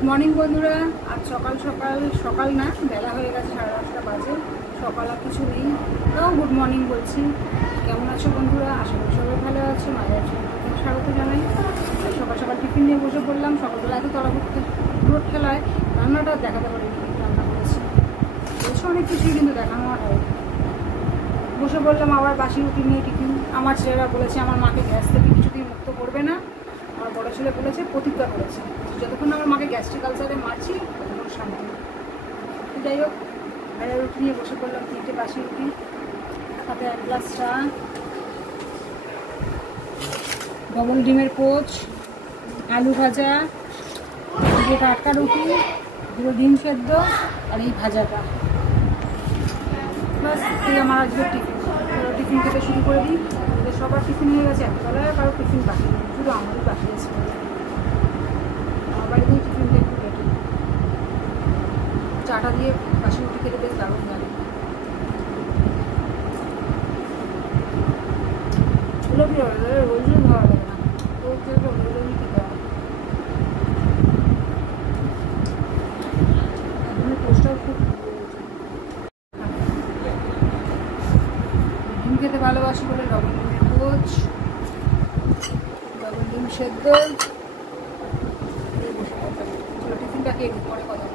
Good morning বন্ধুরা। আজ সকাল সকাল, সকাল না বেলা হয়ে গেছে, 10:30 বাজে। সকাল আর কিছু নেই, তাও গুড মর্নিং বলছি। কেমন আছো বন্ধুরা? আশা করি সবাই ভালো আছো। মায়ের স্বাগত জানাই। সকাল সকাল টিফিন নিয়ে বসে পড়লাম। সকালবেলা এত রোদ খেলায় রান্নাটা দেখাতে পারিনি, রান্না করেছি বলছে অনেক কিছুই, কিন্তু দেখানো হয়। বসে বললাম আবার বাসি রুটি নিয়ে টিফিন। আমার ছেলেরা বলেছে আমার মাকে গ্যাস থেকে কিছুদিন মুক্ত করবে না। আমার বড় ছেলে বলেছে, প্রতিজ্ঞা করেছে, যতক্ষণ আমার মাকে গ্যাস্ট্রিক আলসারে মারছি ততক্ষণ শান্তি। যাই হোক, ভাজা রুটি নিয়ে বসে পড়লাম, 3টে বাসি রুটি, সাথে 1 গ্লাস চা, ডবল ডিমের পোচ, আলু ভাজা, 2 টাটকা রুটি, 2 ডিম সেদ্ধ আর এই ভাজাটা। প্লাস এই আমার আজকে টিফিন খেতে শুরু করে দিই। ওদের সবার টিফিন হয়ে গেছে, এতবেলায় কারো টিফিন বাকি নেই, শুধু আমারই বাকি আছে। আমার বাড়িতেই টিফিনটা একটু লেটে, চাটা দিয়ে বাসি রুটি খেতে বেশ দারুণ লাগে। ওগুলো কি হবে, রোজ রোজ ভালো লাগে না, রোজ রোজই খেতে হয়। এখন পোস্টার খুব ডিম খেতে ভালোবাসি বলে ডবল ডিমের পোচ, ডবল ডিম সেদ্ধ। টিফিনটা খেয়ে পরে কথা।